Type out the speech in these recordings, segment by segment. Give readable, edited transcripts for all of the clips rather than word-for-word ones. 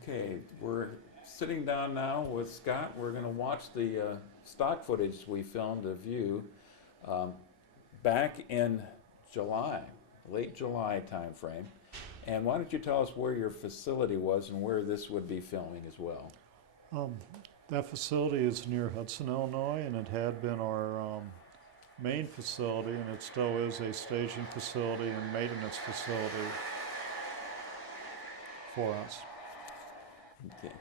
Okay, we're sitting down now with Scott. We're going to watch the stock footage we filmed of you um, back in July, late July timeframe. And why don't you tell us where your facility was and where this would be filming as well? Um, that facility is near Hudson, Illinois, and it had been our main facility, and it still is a staging facility and maintenance facility for us. Okay,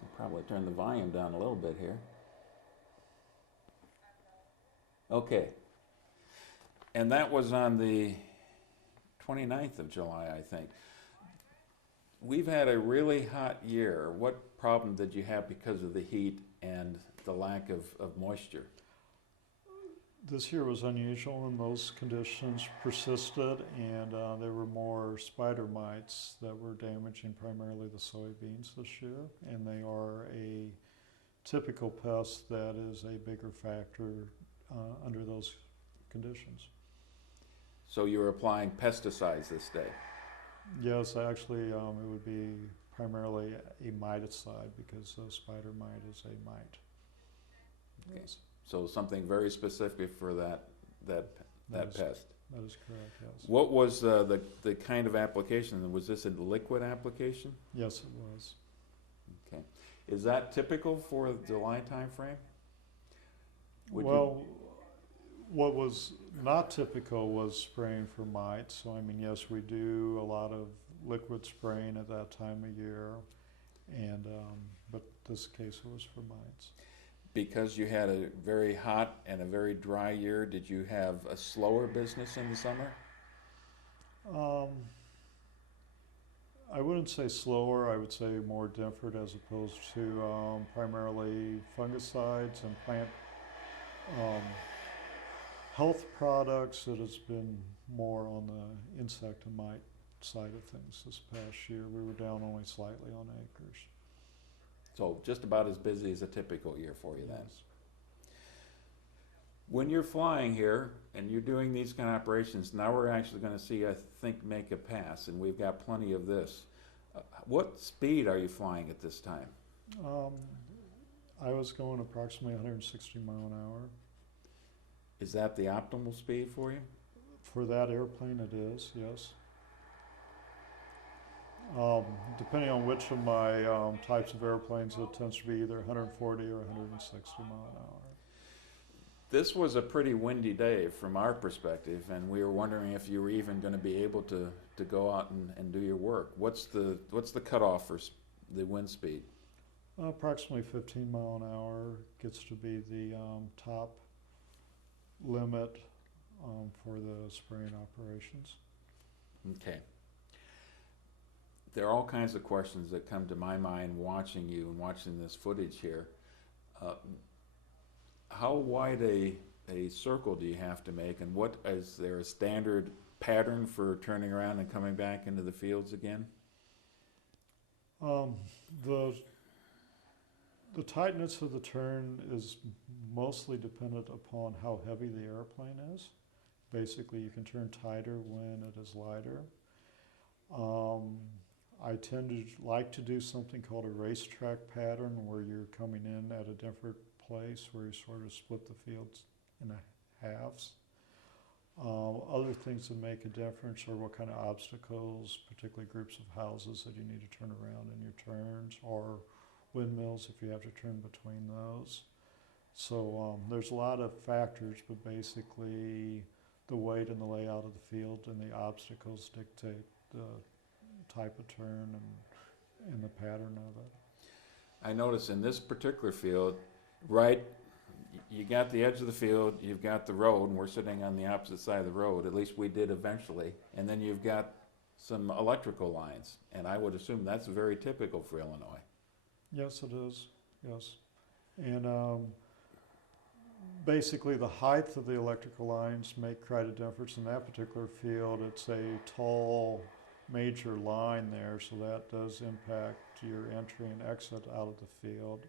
I'll probably turn the volume down a little bit here. Okay, and that was on the 29th of July, I think. We've had a really hot year. What problem did you have because of the heat and the lack of moisture? This year was unusual, and those conditions persisted, and there were more spider mites that were damaging primarily the soybeans this year, and they are a typical pest that is a bigger factor under those conditions. So you were applying pesticides this day? Yes, actually, it would be primarily a miticide because the spider mite is a mite. Okay. Yes. So something very specific for that pest. That is correct, yes. What was the kind of application? Was this a liquid application? Yes, it was. Okay. Is that typical for the July time frame? Well, what was not typical was spraying for mites. So, I mean, yes, we do a lot of liquid spraying at that time of year, and but this case it was for mites. Because you had a very hot and a very dry year, did you have a slower business in the summer? I wouldn't say slower. I would say more different, as opposed to primarily fungicides and plant health products. It has been more on the insect and mite side of things this past year. We were down only slightly on acres. So just about as busy as a typical year for you then. Yes. When you're flying here and you're doing these kind of operations, now we're actually going to see, I think, make a pass, and we've got plenty of this. What speed are you flying at this time? I was going approximately 160 mile an hour. Is that the optimal speed for you? For that airplane, it is, yes. Depending on which of my types of airplanes, it tends to be either 140 or 160 mile an hour. This was a pretty windy day from our perspective, and we were wondering if you were even going to be able to go out and do your work. What's the cutoff for the wind speed? Approximately 15 mile an hour gets to be the top limit for the spraying operations. Okay. There are all kinds of questions that come to my mind watching you and watching this footage here. How wide a circle do you have to make, and what is there a standard pattern for turning around and coming back into the fields again? The tightness of the turn is mostly dependent upon how heavy the airplane is. Basically, you can turn tighter when it is lighter. I tend to like to do something called a racetrack pattern, where you're coming in at a different place, where you sort of split the fields in halves. Other things that make a difference are what kind of obstacles, particularly groups of houses that you need to turn around in your turns, or windmills if you have to turn between those. So there's a lot of factors, but basically the weight and the layout of the field and the obstacles dictate the type of turn and the pattern of it. I notice in this particular field, right, you got the edge of the field, you've got the road, and we're sitting on the opposite side of the road, at least we did eventually, and then you've got some electrical lines, and I would assume that's very typical for Illinois. Yes, it is, yes. And basically the height of the electrical lines make quite a difference in that particular field. It's a tall major line there, so that does impact your entry and exit out of the field,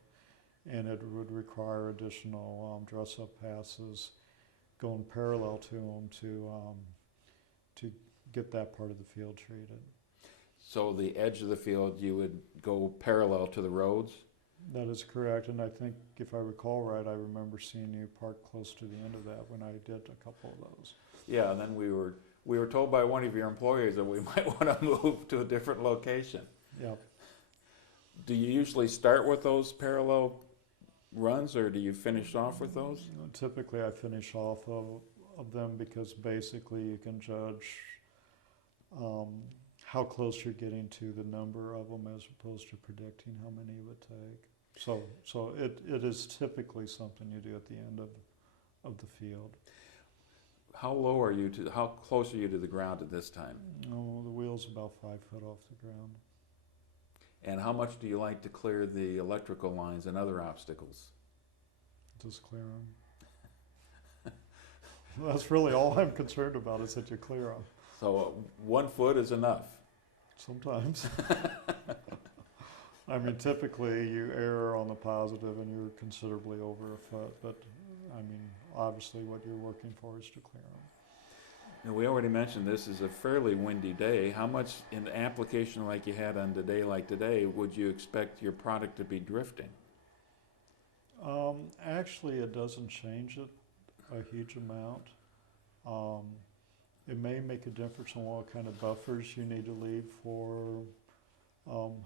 and it would require additional dress-up passes going parallel to them to get that part of the field treated. So the edge of the field, you would go parallel to the roads? That is correct, and I think if I recall right, I remember seeing you parked close to the end of that when I did a couple of those. Yeah, and then we were told by one of your employees that we might want to move to a different location. Yep. Do you usually start with those parallel runs, or do you finish off with those? Typically, I finish off of them because basically you can judge how close you're getting to the number of them as opposed to predicting how many it would take. So it is typically something you do at the end of the field. How close are you to the ground at this time? Oh, the wheel's about 5 foot off the ground. And how much do you like to clear the electrical lines and other obstacles? Just clear them. That's really all I'm concerned about, is that you clear them. So 1 foot is enough? Sometimes. I mean, typically you err on the positive and you're considerably over a foot, but I mean, obviously what you're working for is to clear them. Now, we already mentioned this is a fairly windy day. How much in the application like you had on a day like today would you expect your product to be drifting? Actually, it doesn't change it a huge amount. It may make a difference on what kind of buffers you need to leave for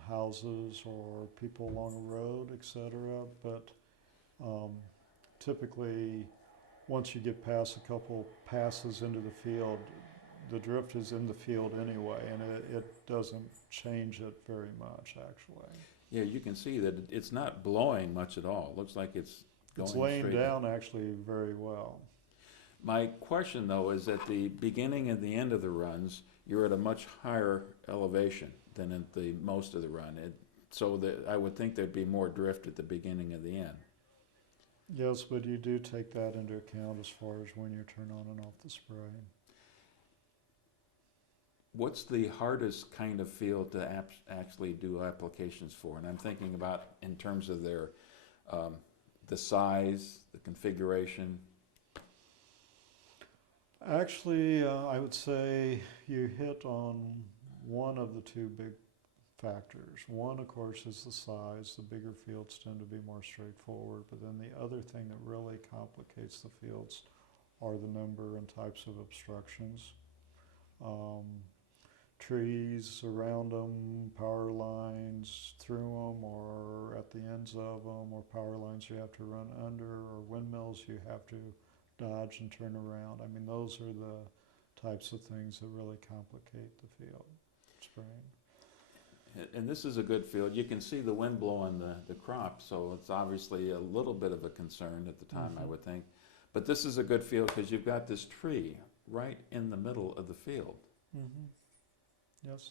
houses or people along the road, etc. But typically, once you get past a couple passes into the field, the drift is in the field anyway, and it doesn't change it very much, actually. Yeah, you can see that it's not blowing much at all. It looks like it's going It's laying straight down actually very well. My question, though, is at the beginning and the end of the runs, you're at a much higher elevation than at the most of the run. So that I would think there'd be more drift at the beginning and the end. Yes, but you do take that into account as far as when you turn on and off the spray. What's the hardest kind of field to actually do applications for? And I'm thinking about in terms of their the size, the configuration. Actually, I would say you hit on one of the two big factors. One, of course, is the size. The bigger fields tend to be more straightforward, but then the other thing that really complicates the fields are the number and types of obstructions. Trees around them, power lines through them or at the ends of them, or power lines you have to run under, or windmills you have to dodge and turn around. I mean, those are the types of things that really complicate the field spraying. And this is a good field. You can see the wind blowing the crop, so it's obviously a little bit of a concern at the time, I would think. But this is a good field because you've got this tree right in the middle of the field. Yes.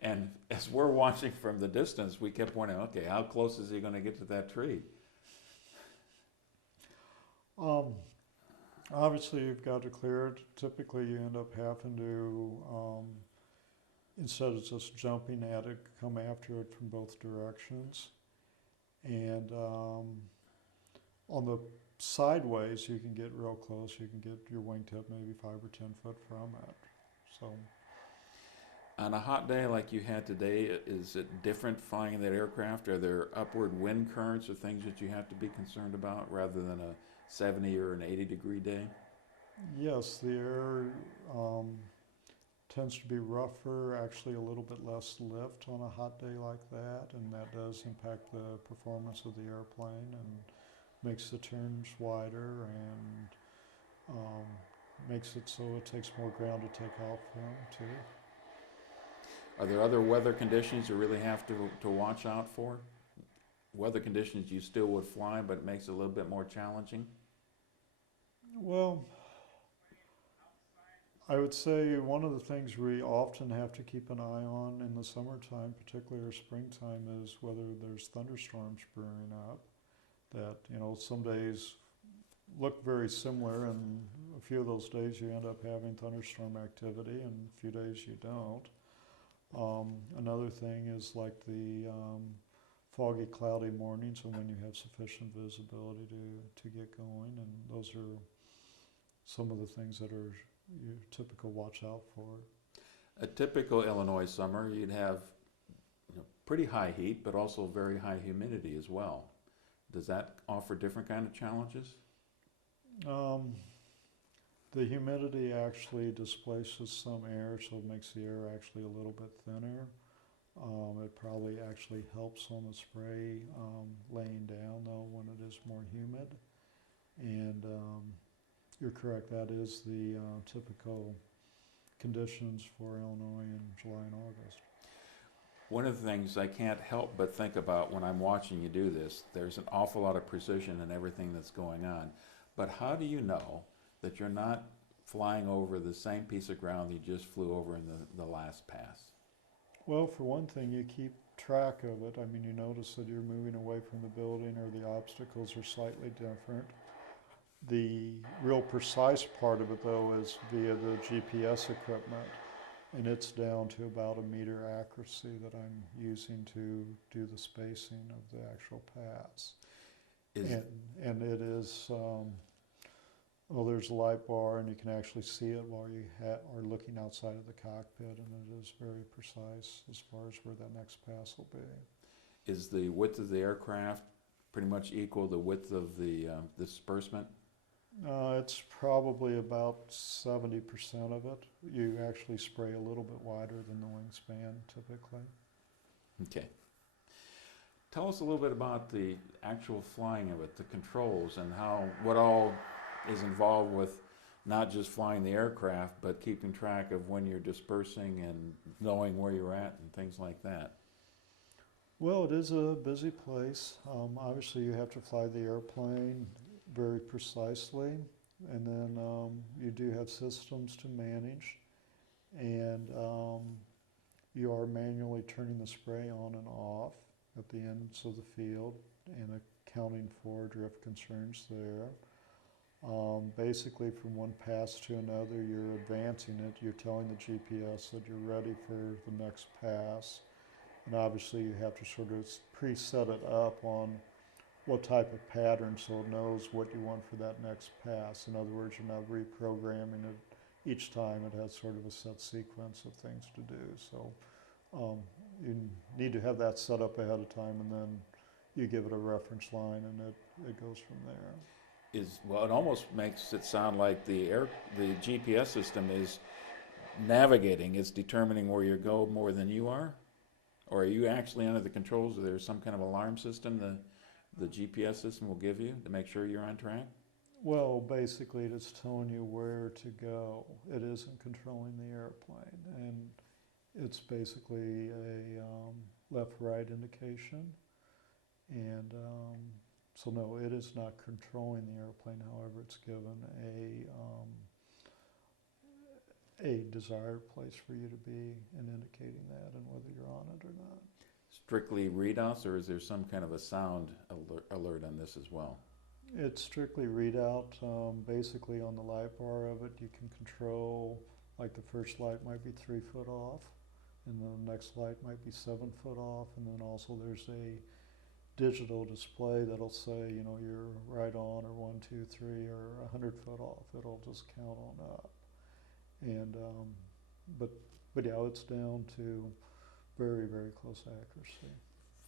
And as we're watching from the distance, we kept wondering, okay, how close is he going to get to that tree? Obviously, you've got to clear it. Typically, you end up having to, instead of just jumping at it, come after it from both directions. And on the sideways, you can get real close. You can get your wingtip maybe 5 or 10 foot from it. So, on a hot day like you had today, is it different flying that aircraft? Are there upward wind currents or things that you have to be concerned about rather than a 70 or an 80 degree day? yes, the air tends to be rougher, actually a little bit less lift on a hot day like that, and that does impact the performance of the airplane and makes the turns wider and makes it so it takes more ground to take off from too. Are there other weather conditions you really have to watch out for? Weather conditions you still would fly, but it makes it a little bit more challenging? Well, I would say one of the things we often have to keep an eye on in the summertime, particularly or springtime, is whether there's thunderstorms brewing up. That, you know, some days look very similar, and a few of those days you end up having thunderstorm activity, and a few days you don't. Another thing is like the foggy, cloudy mornings, and when you have sufficient visibility to get going, and those are some of the things that are your typical watch out for. A typical Illinois summer, you'd have pretty high heat, but also very high humidity as well. Does that offer different kind of challenges? The humidity actually displaces some air, so it makes the air actually a little bit thinner. It probably actually helps on the spray laying down though when it is more humid. And you're correct, that is the typical conditions for Illinois in July and August. One of the things I can't help but think about when I'm watching you do this, there's an awful lot of precision in everything that's going on. But how do you know that you're not flying over the same piece of ground you just flew over in the last pass? Well, for one thing, you keep track of it. I mean, you notice that you're moving away from the building or the obstacles are slightly different. The real precise part of it, though, is via the GPS equipment, and it's down to about a meter accuracy that I'm using to do the spacing of the actual pass. And it is, well, there's a light bar, and you can actually see it while you are looking outside of the cockpit, and it is very precise as far as where that next pass will be. Is the width of the aircraft pretty much equal the width of the disbursement? It's probably about 70% of it. You actually spray a little bit wider than the wingspan typically. Okay. Tell us a little bit about the actual flying of it, the controls, and what all is involved with not just flying the aircraft, but keeping track of when you're dispersing and knowing where you're at and things like that. Well, it is a busy place. Obviously, you have to fly the airplane very precisely, and then you do have systems to manage, and you are manually turning the spray on and off at the ends of the field and accounting for drift concerns there. Basically, from one pass to another, you're advancing it. You're telling the GPS that you're ready for the next pass, and obviously you have to sort of preset it up on what type of pattern so it knows what you want for that next pass. In other words, you're not reprogramming it each time. It has sort of a set sequence of things to do. So you need to have that set up ahead of time, and then you give it a reference line, and it goes from there. Well, it almost makes it sound like the GPS system is navigating, it's determining where you go more than you are? Or are you actually under the controls? Or there's some kind of alarm system the GPS system will give you to make sure you're on track? Well, basically it's telling you where to go. It isn't controlling the airplane, and it's basically a left-right indication. And so no, it is not controlling the airplane. However, it's given a desired place for you to be and indicating that and whether you're on it or not. Strictly readouts, or is there some kind of a sound alert on this as well? It's strictly readout. Basically on the light bar of it, you can control, like the first light might be 3 foot off, and the next light might be 7 foot off, and then also there's a digital display that'll say, you know, you're right on, or 1, 2, 3, or 100 foot off. It'll just count on up. And but yeah, it's down to very, very close accuracy.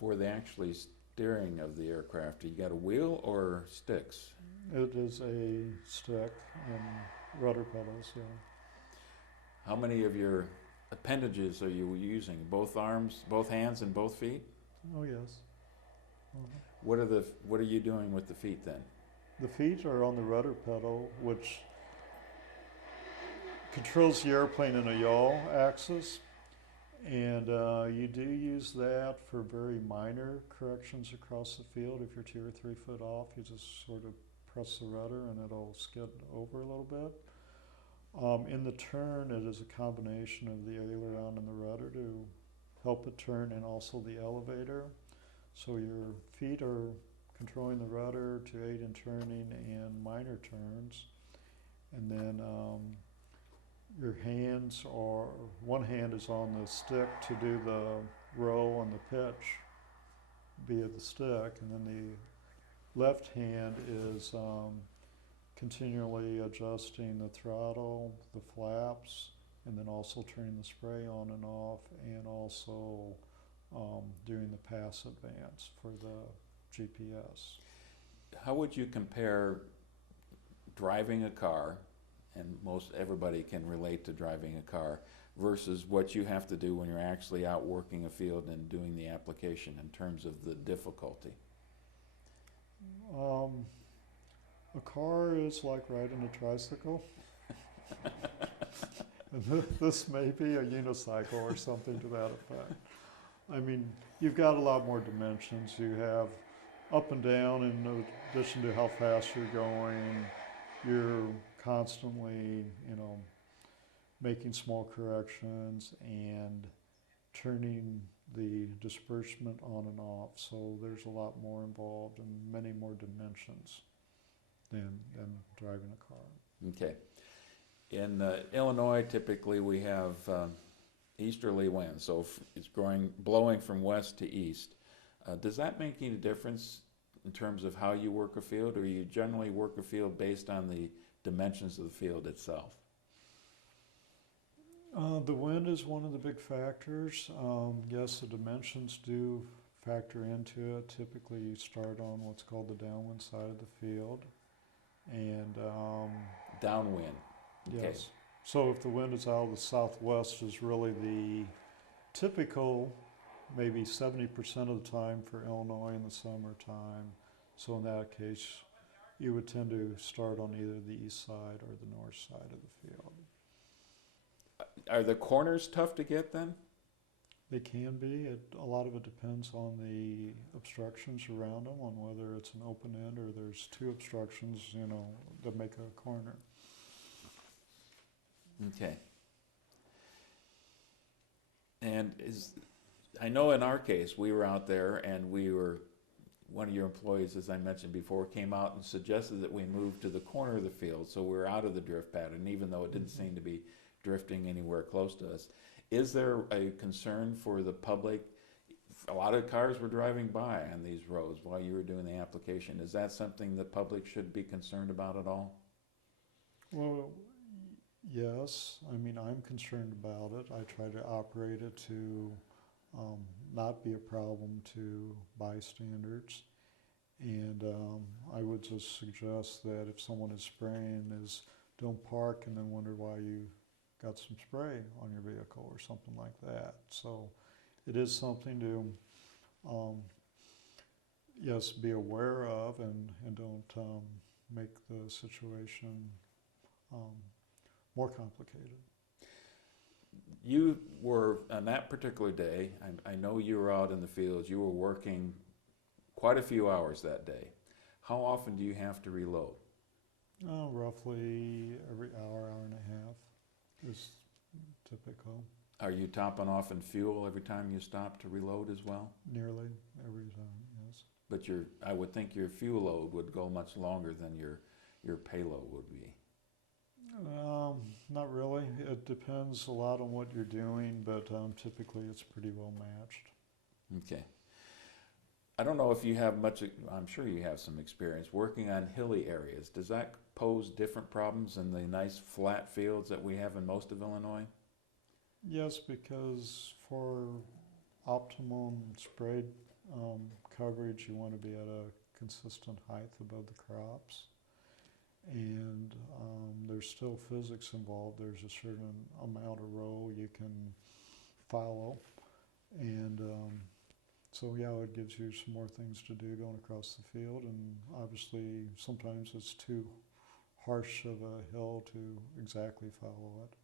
For the actually steering of the aircraft, you got a wheel or sticks? It is a stick and rudder pedals, yeah. How many of your appendages are you using? Both arms, both hands, and both feet? Oh yes. What are you doing with the feet then? The feet are on the rudder pedal, which controls the airplane in a yaw axis, and you do use that for very minor corrections across the field. If you're 2 or 3 foot off, you just sort of press the rudder and it'll skid over a little bit. In the turn, it is a combination of the aileron and the rudder to help it turn, and also the elevator. So your feet are controlling the rudder to aid in turning and minor turns, and then your hands are, one hand is on the stick to do the roll and the pitch via the stick, and then the left hand is continually adjusting the throttle, the flaps, and then also turning the spray on and off, and also doing the pass advance for the GPS. How would you compare driving a car, and most everybody can relate to driving a car, versus what you have to do when you're actually out working a field and doing the application in terms of the difficulty? A car is like riding a tricycle. And this may be a unicycle or something to that effect. I mean, you've got a lot more dimensions. You have up and down in addition to how fast you're going. You're constantly, making small corrections and turning the disbursement on and off. So there's a lot more involved and many more dimensions than driving a car. Okay. In Illinois, typically we have easterly winds, so it's blowing from west to east. Does that make any difference in terms of how you work a field, or you generally work a field based on the dimensions of the field itself? The wind is one of the big factors. Yes, the dimensions do factor into it. Typically, you start on what's called the downwind side of the field, and Downwind. Okay. yes. So if the wind is out of the southwest, is really the typical, maybe 70% of the time for Illinois in the summertime. So in that case, you would tend to start on either the east side or the north side of the field. Are the corners tough to get then? They can be. A lot of it depends on the obstructions around them, on whether it's an open end or there's two obstructions, that make a corner. Okay. And I know in our case, we were out there and one of your employees, as I mentioned before, came out and suggested that we move to the corner of the field, so we're out of the drift pattern, even though it didn't seem to be drifting anywhere close to us. Is there a concern for the public? A lot of cars were driving by on these roads while you were doing the application. Is that something the public should be concerned about at all? Well, yes. I mean, I'm concerned about it. I try to operate it to not be a problem to bystanders. And I would just suggest that if someone is spraying, don't park and then wonder why you got some spray on your vehicle or something like that. So it is something to, yes, be aware of and don't make the situation more complicated. You were, on that particular day, I know you were out in the fields, you were working quite a few hours that day. How often do you have to reload? Roughly every hour, hour and a half is typical. Are you topping off in fuel every time you stop to reload as well? Nearly every time, yes. But I would think your fuel load would go much longer than your payload would be. Not really. It depends a lot on what you're doing, but typically it's pretty well matched. Okay. I don't know if you have much, I'm sure you have some experience working on hilly areas. Does that pose different problems than the nice flat fields that we have in most of Illinois? Yes, because for optimum spray coverage, you want to be at a consistent height above the crops. And there's still physics involved. There's a certain amount of row you can follow. And so yeah, it gives you some more things to do going across the field. And obviously sometimes it's too harsh of a hill to exactly follow it.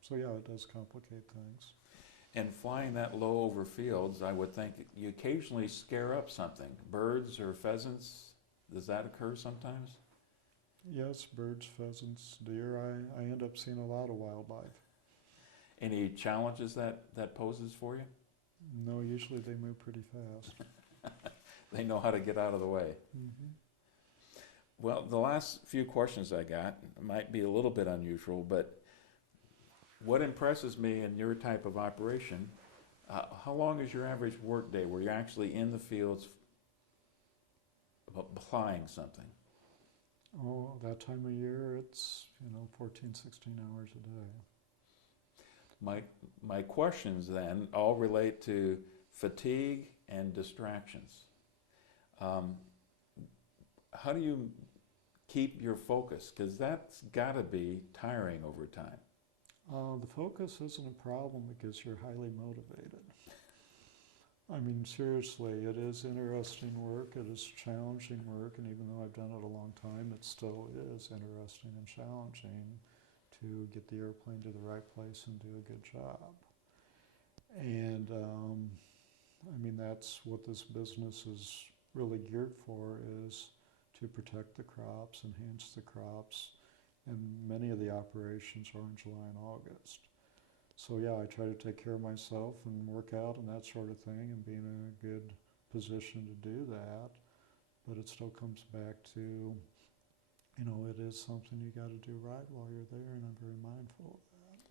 So yeah, it does complicate things. And flying that low over fields, I would think you occasionally scare up something. Birds or pheasants, does that occur sometimes? Yes, birds, pheasants, deer. I end up seeing a lot of wildlife. Any challenges that poses for you? No, usually they move pretty fast. They know how to get out of the way. Mm-hmm. Well, the last few questions I got might be a little bit unusual, but what impresses me in your type of operation, how long is your average work day where you're actually in the fields applying something? Oh, that time of year, it's, 14, 16 hours a day. My questions then all relate to fatigue and distractions. How do you keep your focus? Because that's got to be tiring over time. The focus isn't a problem because you're highly motivated. I mean, seriously, it is interesting work, it is challenging work, and even though I've done it a long time, it still is interesting and challenging to get the airplane to the right place and do a good job. And I mean, that's what this business is really geared for, is to protect the crops, enhance the crops, and many of the operations are in July and August. So yeah, I try to take care of myself and work out and that sort of thing and be in a good position to do that. But it still comes back to, it is something you got to do right while you're there, and I'm very mindful of that.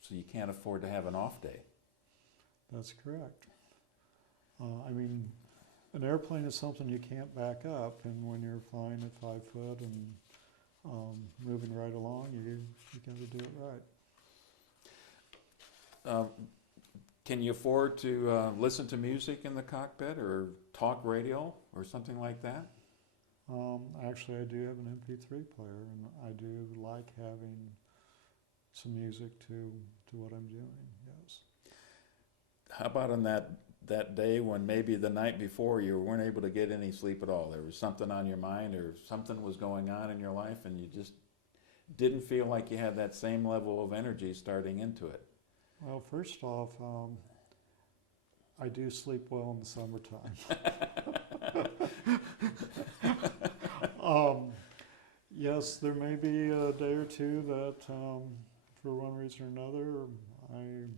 So you can't afford to have an off day. That's correct. I mean, an airplane is something you can't back up, and when you're flying at 5 foot and moving right along, you got to do it right. Can you afford to listen to music in the cockpit or talk radio or something like that? Actually, I do have an MP3 player, and I do like having some music to what I'm doing, yes. How about on that day when maybe the night before you weren't able to get any sleep at all? There was something on your mind or something was going on in your life and you just didn't feel like you had that same level of energy starting into it? Well, first off, I do sleep well in the summertime. Yes, there may be a day or two that, for one reason or another, I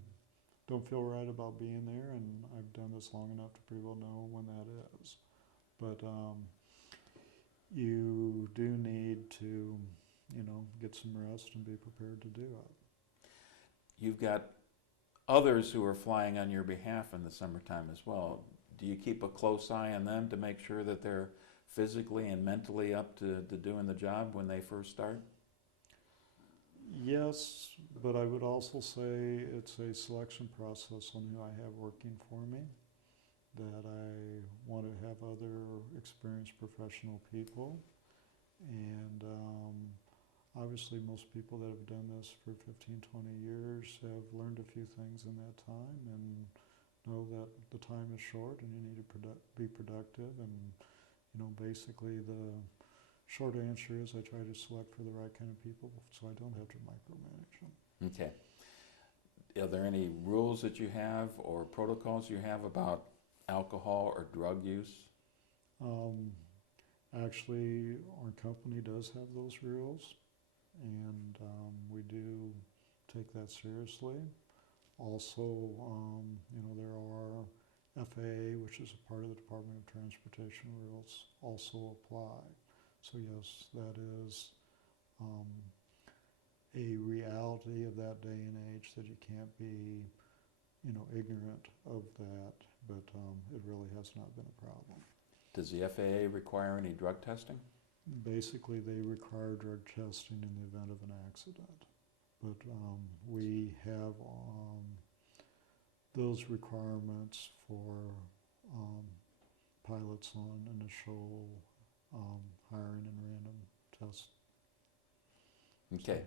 don't feel right about being there, and I've done this long enough to pretty well know when that is. But you do need to, get some rest and be prepared to do it. You've got others who are flying on your behalf in the summertime as well. Do you keep a close eye on them to make sure that they're physically and mentally up to doing the job when they first start? Yes, but I would also say it's a selection process on who I have working for me, that I want to have other experienced professional people. And obviously most people that have done this for 15, 20 years have learned a few things in that time and know that the time is short and you need to be productive. And, basically the short answer is I try to select for the right kind of people so I don't have to micromanage them. Okay. Are there any rules that you have or protocols you have about alcohol or drug use? Actually, our company does have those rules, and we do take that seriously. Also, there are FAA, which is a part of the Department of Transportation rules, also apply. So yes, that is a reality of that day and age, that you can't be, ignorant of that, but it really has not been a problem. Does the FAA require any drug testing? Basically, they require drug testing in the event of an accident, but we have those requirements for pilots on initial hiring and random tests. Okay.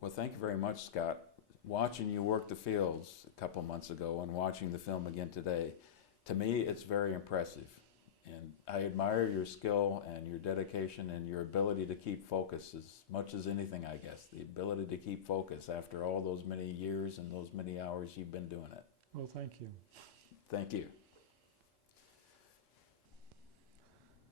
Well, thank you very much, Scott. Watching you work the fields a couple months ago and watching the film again today, to me, it's very impressive. And I admire your skill and your dedication and your ability to keep focus as much as anything, I guess. The ability to keep focus after all those many years and those many hours you've been doing it. Well, thank you. Thank you.